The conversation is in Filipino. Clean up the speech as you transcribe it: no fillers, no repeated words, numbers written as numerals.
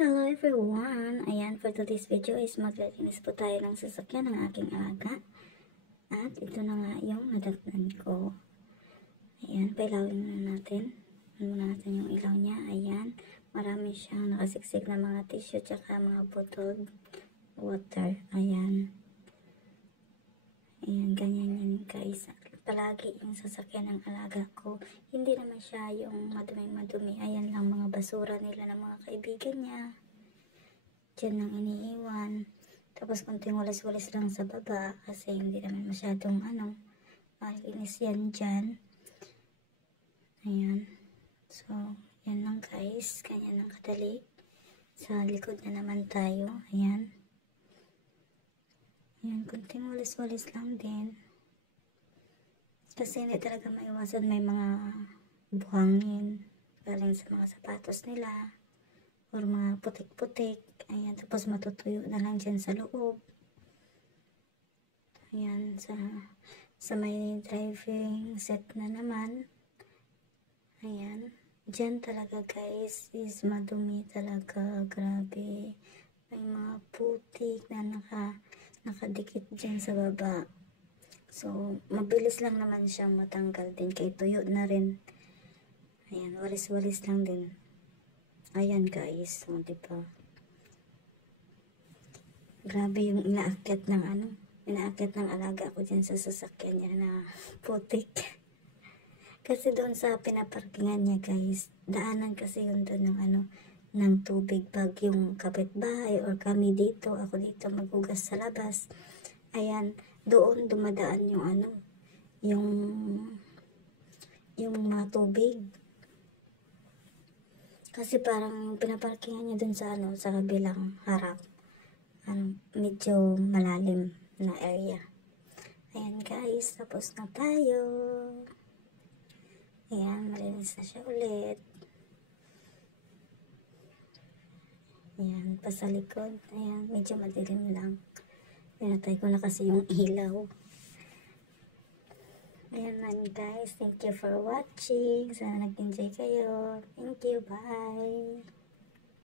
Hello everyone! Ayan, for today's video is maglilinis po tayo ng sasakyan ng aking alaga. At ito na nga yung nadatnan ko. Ayan, pailawin na natin. Muna natin yung ilaw niya. Ayan, marami siyang nakasiksik na mga tissue tsaka mga bottled water. Ayan. Ayan, ganyan yun guys. Palagi yung sasakyan ng alaga ko. Hindi naman siya yung madumi-madumi. Ayan lang mga basura nila ng mga kaibigan niya. Diyan lang iniiwan. Tapos konting walis-walis lang sa baba. Kasi hindi naman masyadong malinis yan dyan. Ayan. So, yan lang guys. Ganyan lang kadali. Sa likod na naman tayo. Ayan. Ayan, konting walis-walis lang din. Kasi hindi talaga maiwasan may mga buhangin galing sa mga sapatos nila or mga putik-putik. Ayan, tapos matutuyo na lang dyan sa loob. Ayan, sa may driving set na naman. Ayan, dyan talaga guys is madumi talaga. Grabe. May mga putik na nakadikit dyan sa baba. So, mabilis lang naman siyang matanggal din. Kaya tuyo na rin. Ayan, walis-walis lang din. Ayan guys. So, diba? Grabe yung inaakyat ng alaga ko dyan sa sasakyan niya na putik. Kasi doon sa pinaparkingan niya guys, daanan kasi yun doon ng tubig pag yung kapitbahay or kami dito, ako dito maghugas sa labas. Ayan, doon dumadaan yung mga tubig. Kasi parang pinaparkingan niya dun sa kabilang harap. Medyo malalim na area. Ayan guys, tapos na tayo. Ayan, malinis na siya ulit. Ayan, pa sa likod. Ayan, medyo madilim lang. Pinatay ko na kasi yung ilaw. Ayan man guys. Thank you for watching. Sana nag-enjoy kayo. Thank you. Bye.